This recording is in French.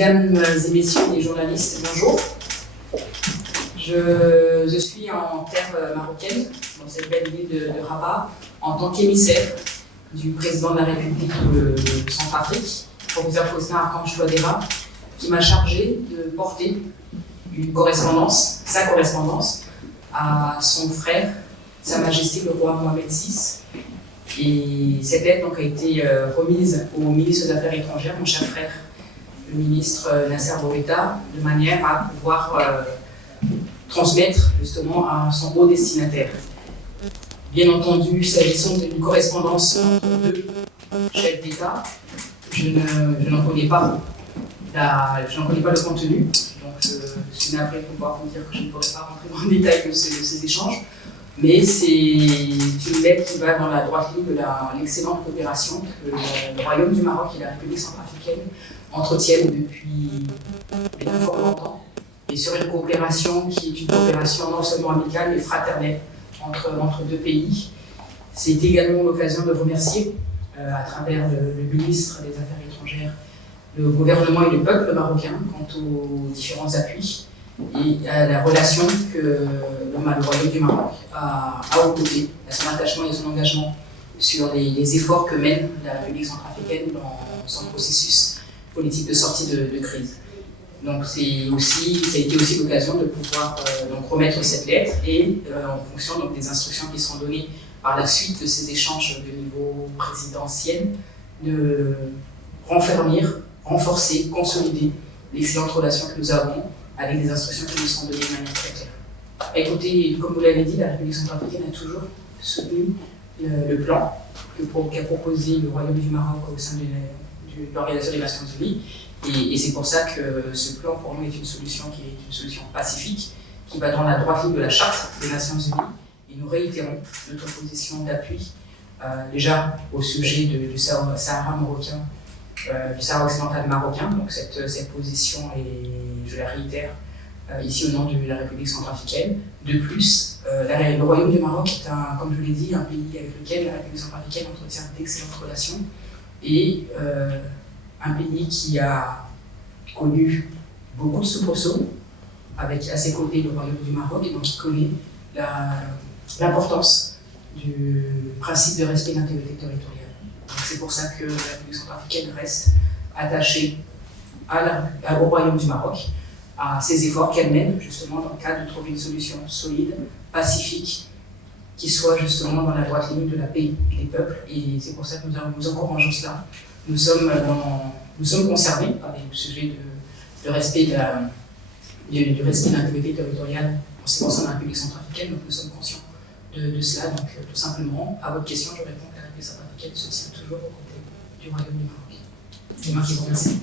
Mesdames et messieurs les journalistes, bonjour. Je suis en terre marocaine, dans cette belle ville de Rabat, en tant qu'émissaire du président de la République de Centrafrique, professeur Faustin Archange Touadéra, qui m'a chargé de porter une correspondance, sa correspondance, à son frère, Sa Majesté le roi Mohamed VI. Et cette lettre donc, a été remise au ministre des Affaires étrangères, mon cher frère, le ministre Nasser Bourita, de manière à pouvoir transmettre justement à son haut destinataire. Bien entendu, s'agissant d'une correspondance entre deux chefs d'État, je n'en connais pas le contenu, donc je suis navré de pouvoir vous dire que je ne pourrais pas rentrer dans le détail de ces échanges, mais c'est une lettre qui va dans la droite ligne de l'excellente coopération que le Royaume du Maroc et la République centrafricaine entretiennent depuis bien fort longtemps, et sur une coopération qui est une coopération non seulement amicale mais fraternelle entre deux pays. C'est également l'occasion de remercier, à travers le ministre des Affaires étrangères, le gouvernement et le peuple marocain quant aux différents appuis et à la relation que le Royaume du Maroc a aux côtés, à son attachement et son engagement sur les efforts que mène la République centrafricaine dans son processus politique de sortie de crise. Donc ça a été aussi l'occasion de pouvoir donc remettre cette lettre et en fonction donc, des instructions qui seront données par la suite de ces échanges de niveau présidentiel, de renforcer, consolider l'excellente relation que nous avons avec des instructions qui nous seront données de manière très claire. Écoutez, comme vous l'avez dit, la République centrafricaine a toujours soutenu le plan qu'a proposé le Royaume du Maroc au sein de l'Organisation des Nations Unies. Et c'est pour ça que ce plan, pour nous, est une solution qui est une solution pacifique, qui va dans la droite ligne de la Charte des Nations Unies. Et nous réitérons notre position d'appui, déjà au sujet du Sahara marocain, du Sahara occidental marocain. Donc cette position, et je la réitère ici au nom de la République centrafricaine. De plus, le Royaume du Maroc est, comme je l'ai dit, un pays avec lequel la République centrafricaine entretient d'excellentes relations. Et un pays qui a connu beaucoup de soubresauts, avec à ses côtés le Royaume du Maroc, et donc qui connaît l'importance du principe de respect de l'intégrité territoriale. C'est pour ça que la République centrafricaine reste attachée au Royaume du Maroc, à ses efforts qu'elle mène justement dans le cadre de trouver une solution solide, pacifique, qui soit justement dans la droite ligne de la paix des peuples. Et c'est pour ça que nous encourageons cela. Nous sommes concernés par le sujet du respect de l'intégrité territoriale en ce qui concerne la République centrafricaine, donc nous sommes conscients de cela. Donc tout simplement, à votre question, je réponds que la République centrafricaine se tient toujours aux côtés du Royaume du Maroc. C'est moi qui vous remercie.